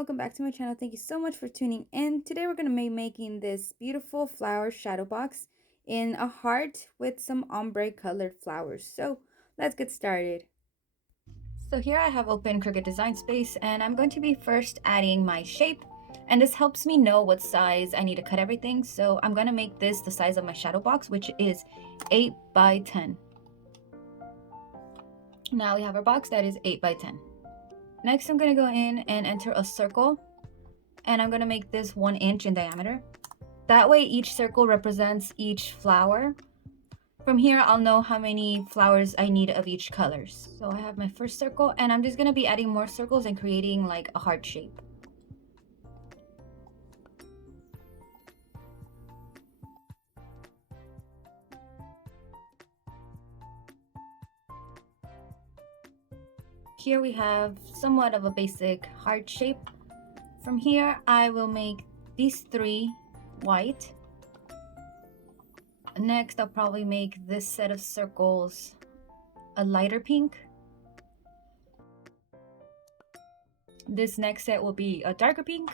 welcome back to my channel. Thank you so much for tuning in. Today we're going to be making this beautiful flower shadow box in a heart with some ombre colored flowers. So let's get started. So here I have open Cricut Design Space, and I'm going to be first adding my shape, and this helps me know what size I need to cut everything. So I'm going to make this the size of my shadow box, which is 8 by 10. Now we have our box that is 8 by 10. Next, I'm going to go in and enter a circle, and I'm going to make this 1 inch in diameter. That way each circle represents each flower. From here, I'll know how many flowers I need of each colors. So I have my first circle, and I'm just going to be adding more circles and creating like a heart shape. Here we have somewhat of a basic heart shape. From here, I will make these 3 white. Next, I'll probably make this set of circles a lighter pink. This next set will be a darker pink.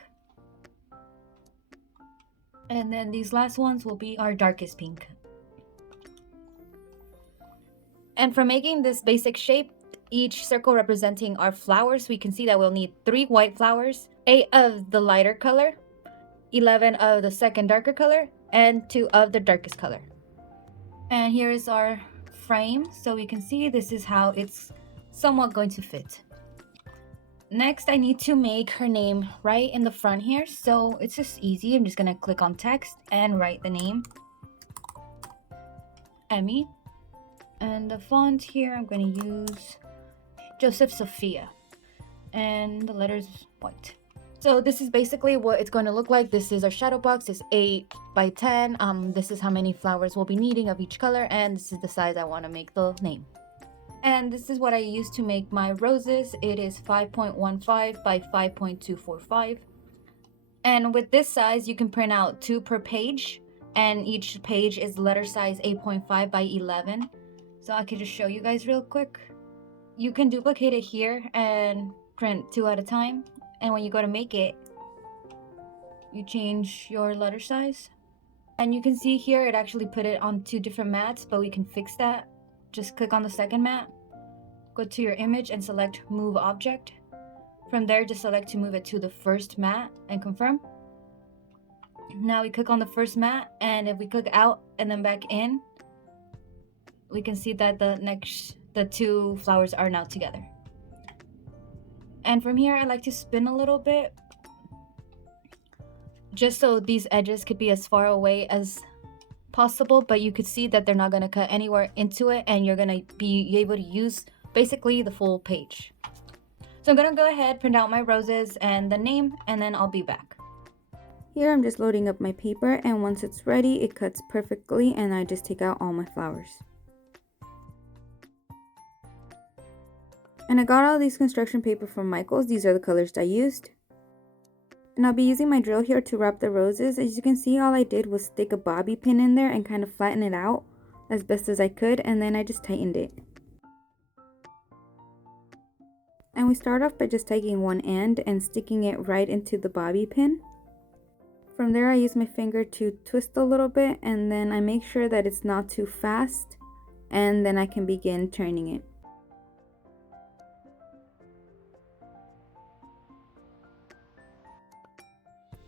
And then these last ones will be our darkest pink. And for making this basic shape, each circle representing our flowers, we can see that we'll need 3 white flowers, 8 of the lighter color, 11 of the second darker color, and 2 of the darkest color. And here is our frame, so we can see this is how it's somewhat going to fit. Next, I need to make her name right in the front here, so it's just easy. I'm just gonna click on text and write the name, Emmy. And the font here, I'm gonna use Joseph Sophia, and the letters white. So this is basically what it's going to look like. This is our shadow box. It's 8 by 10. This is how many flowers we'll be needing of each color, and this is the size I want to make the name. And this is what I use to make my roses. It is 5.15 by 5.245. And with this size, you can print out 2 per page, and each page is letter size 8.5 by 11. So I can just show you guys real quick. You can duplicate it here and print 2 at a time. And when you go to make it, you change your letter size. And you can see here, it actually put it on 2 different mats, but we can fix that. Just click on the second mat, go to your image and select Move Object. From there, just select to move it to the first mat and confirm. Now we click on the first mat, and if we click out and then back in, we can see that the 2 flowers are now together. And from here, I like to spin a little bit, just so these edges could be as far away as possible, but you could see that they're not going to cut anywhere into it, and you're going to be able to use basically the full page. So I'm going to go ahead, print out my roses and the name, and then I'll be back. Here I'm just loading up my paper, and once it's ready, it cuts perfectly, and I just take out all my flowers. And I got all these construction paper from Michaels. These are the colors I used. And I'll be using my drill here to wrap the roses. As you can see, all I did was stick a bobby pin in there and kind of flatten it out as best as I could, and then I just tightened it. And we start off by just taking one end and sticking it right into the bobby pin. From there, I use my finger to twist a little bit, and then I make sure that it's not too fast, and then I can begin turning it.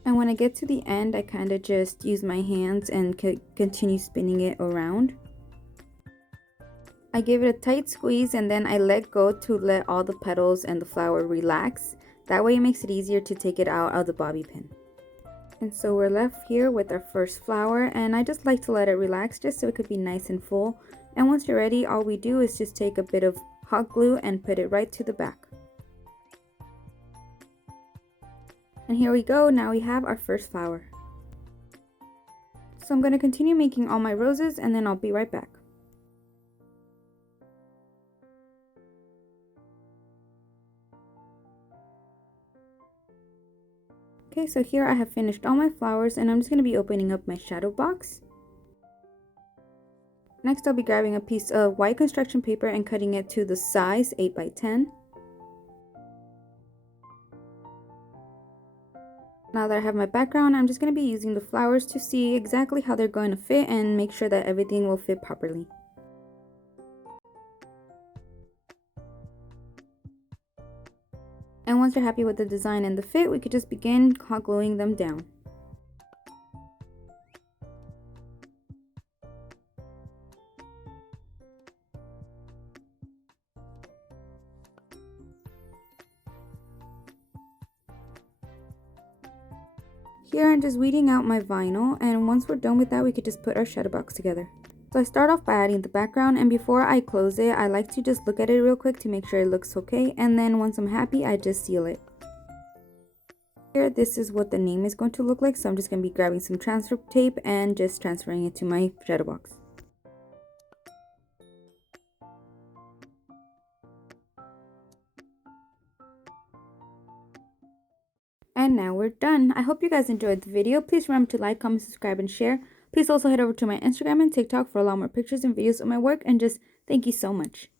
And when I get to the end, I kind of just use my hands and continue spinning it around. I give it a tight squeeze, and then I let go to let all the petals and the flower relax. That way it makes it easier to take it out of the bobby pin. And so we're left here with our first flower, and I just like to let it relax just so it could be nice and full. And once you're ready, all we do is just take a bit of hot glue and put it right to the back. And here we go, now we have our first flower. So I'm going to continue making all my roses, and then I'll be right back. Okay, so here I have finished all my flowers, and I'm just going to be opening up my shadow box. Next, I'll be grabbing a piece of white construction paper and cutting it to the size 8 by 10. Now that I have my background, I'm just going to be using the flowers to see exactly how they're going to fit and make sure that everything will fit properly. And once you're happy with the design and the fit, we could just begin hot gluing them down. Here I'm just weeding out my vinyl, and once we're done with that, we could just put our shadow box together. So I start off by adding the background, and before I close it, I like to just look at it real quick to make sure it looks okay, and then once I'm happy, I just seal it. Here, this is what the name is going to look like, so I'm just going to be grabbing some transfer tape and just transferring it to my shadow box. And now we're done. I hope you guys enjoyed the video. Please remember to like, comment, subscribe, and share. Please also head over to my Instagram and TikTok for a lot more pictures and videos of my work, and just thank you so much.